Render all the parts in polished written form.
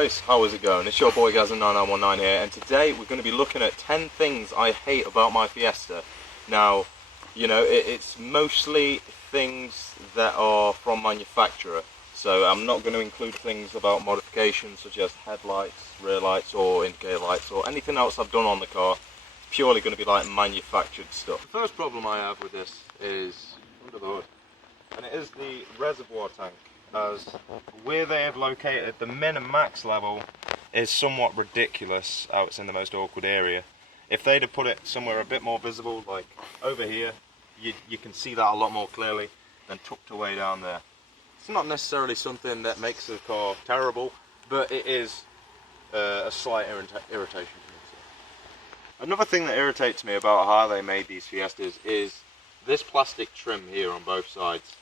guys, how is it going? It's your boy Gazza9919 here, and today we're going to be looking at 10 things I hate about my Fiesta. Now, you know, it's mostly things that are from manufacturer, so I'm not going to include things about modifications such as headlights, rear lights or indicator lights or anything else I've done on the car. It's purely going to be like manufactured stuff. The first problem I have with this is under the hood, and it is the reservoir tank. As where they have located the min and max level is somewhat ridiculous how it's in the most awkward area. If they'd have put it somewhere a bit more visible, like over here, you can see that a lot more clearly than tucked away down there. It's not necessarily something that makes the car terrible, but it is a slight irritation to me. Another thing that irritates me about how they made these Fiestas is this plastic trim here on both sides.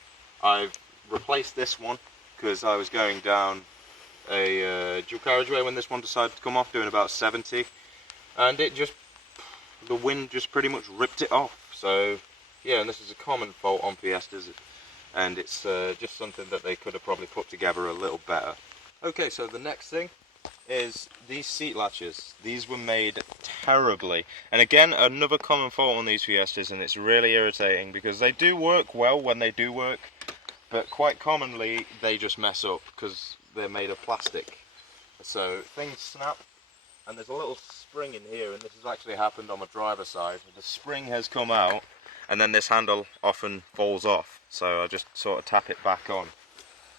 I've replaced this one because I was going down a dual carriageway when this one decided to come off, doing about 70, and the wind just pretty much ripped it off. So yeah, and this is a common fault on Fiestas, and it's just something that they could have probably put together a little better. Okay, so the next thing is these seat latches. These were made terribly, and again, another common fault on these Fiestas, and it's really irritating because they do work well when they do work, but quite commonly they just mess up because they're made of plastic. So things snap, and there's a little spring in here, and this has actually happened on my driver's side. The spring has come out, and then this handle often falls off, so I just sort of tap it back on.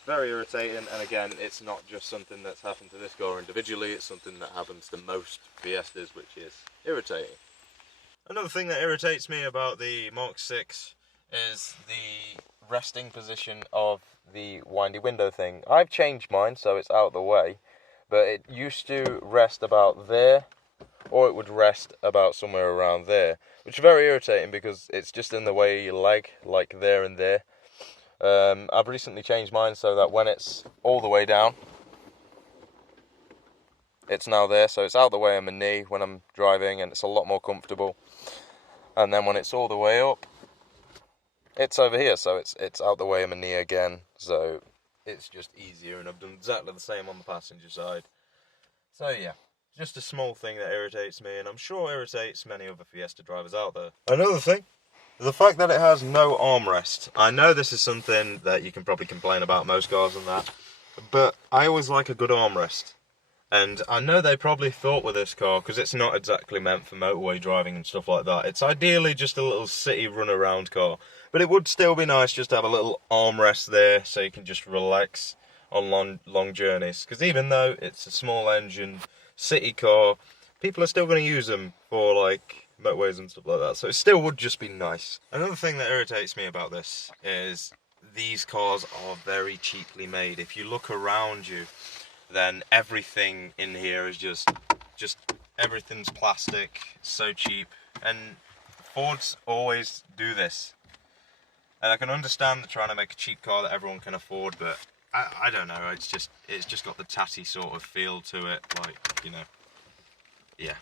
Very irritating, and again, it's not just something that's happened to this car individually, it's something that happens to most Fiestas, which is irritating. Another thing that irritates me about the Mk6 is the resting position of the windy window thing. I've changed mine so it's out of the way, but it used to rest about there, or it would rest about somewhere around there, which is very irritating because it's just in the way of your leg, like there and there. I've recently changed mine so that when it's all the way down, it's now there, so it's out the way of my knee when I'm driving, and it's a lot more comfortable. And then when it's all the way up, it's over here, so it's out the way of my knee again, so it's just easier, and I've done exactly the same on the passenger side. So yeah, just a small thing that irritates me, and I'm sure irritates many other Fiesta drivers out there. Another thing, the fact that it has no armrest. I know this is something that you can probably complain about most cars and that, but I always like a good armrest. And I know they probably thought with this car, because it's not exactly meant for motorway driving and stuff like that. It's ideally just a little city run-around car. But it would still be nice just to have a little armrest there so you can just relax on long journeys. Because even though it's a small engine city car, people are still going to use them for like motorways and stuff like that. So it still would just be nice. Another thing that irritates me about this is these cars are very cheaply made. If you look around you, then everything in here is just everything's plastic, so cheap, and Fords always do this. And I can understand they're trying to make a cheap car that everyone can afford, but I don't know, it's just got the tatty sort of feel to it, like, you know, yeah.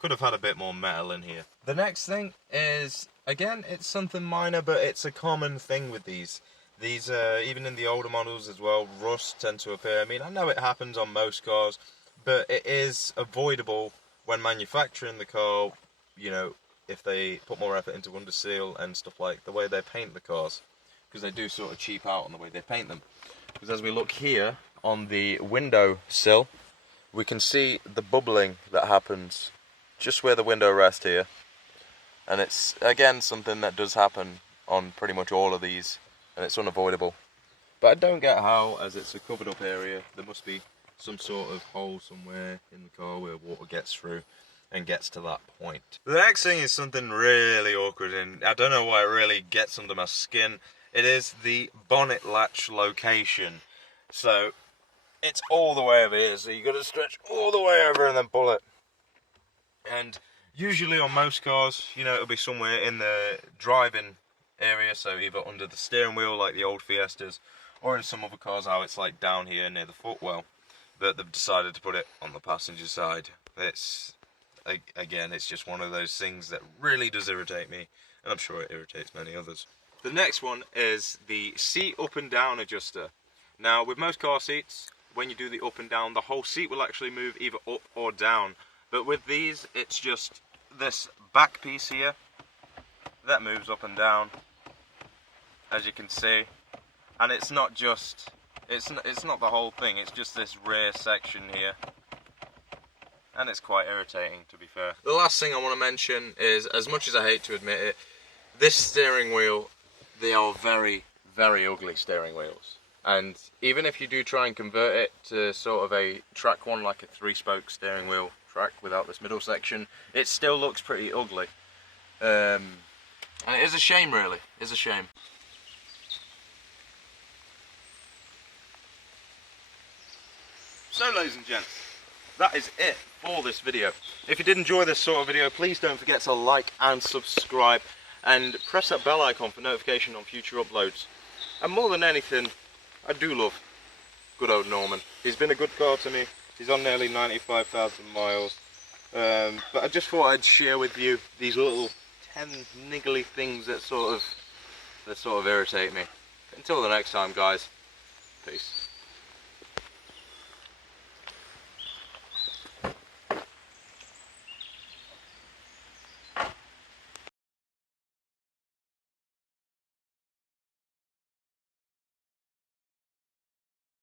Could have had a bit more metal in here. The next thing is, again, it's something minor, but it's a common thing with these. These, even in the older models as well, rust tend to appear. I mean, I know it happens on most cars, but it is avoidable when manufacturing the car, you know, if they put more effort into underseal and stuff like the way they paint the cars, because they do sort of cheap out on the way they paint them. Because as we look here on the window sill, we can see the bubbling that happens just where the window rests here. And it's, again, something that does happen on pretty much all of these, and it's unavoidable. But I don't get how, as it's a covered up area, there must be some sort of hole somewhere in the car where water gets through and gets to that point. The next thing is something really awkward, and I don't know why it really gets under my skin. It is the bonnet latch location. So it's all the way over here, so you've got to stretch all the way over and then pull it. And usually on most cars, you know, it'll be somewhere in the driving area, so either under the steering wheel like the old Fiestas, or in some other cars how it's like down here near the footwell, but they've decided to put it on the passenger side. It's, again, it's just one of those things that really does irritate me, and I'm sure it irritates many others. The next one is the seat up and down adjuster. Now with most car seats, when you do the up and down, the whole seat will actually move either up or down. But with these, it's just this back piece here that moves up and down, as you can see. And it's not just, it's not the whole thing, it's just this rear section here. And it's quite irritating, to be fair. The last thing I want to mention is, as much as I hate to admit it, this steering wheel, they are very, very ugly steering wheels. And even if you do try and convert it to sort of a track one, like a 3-spoke steering wheel track without this middle section, it still looks pretty ugly. And it is a shame, really. It is a shame. So, ladies and gents, that is it for this video. If you did enjoy this sort of video, please don't forget to like and subscribe, and press that bell icon for notification on future uploads. And more than anything, I do love good old Norman. He's been a good car to me. He's on nearly 95,000 miles. But I just thought I'd share with you these little 10 niggly things that sort of irritate me. Until the next time, guys, peace.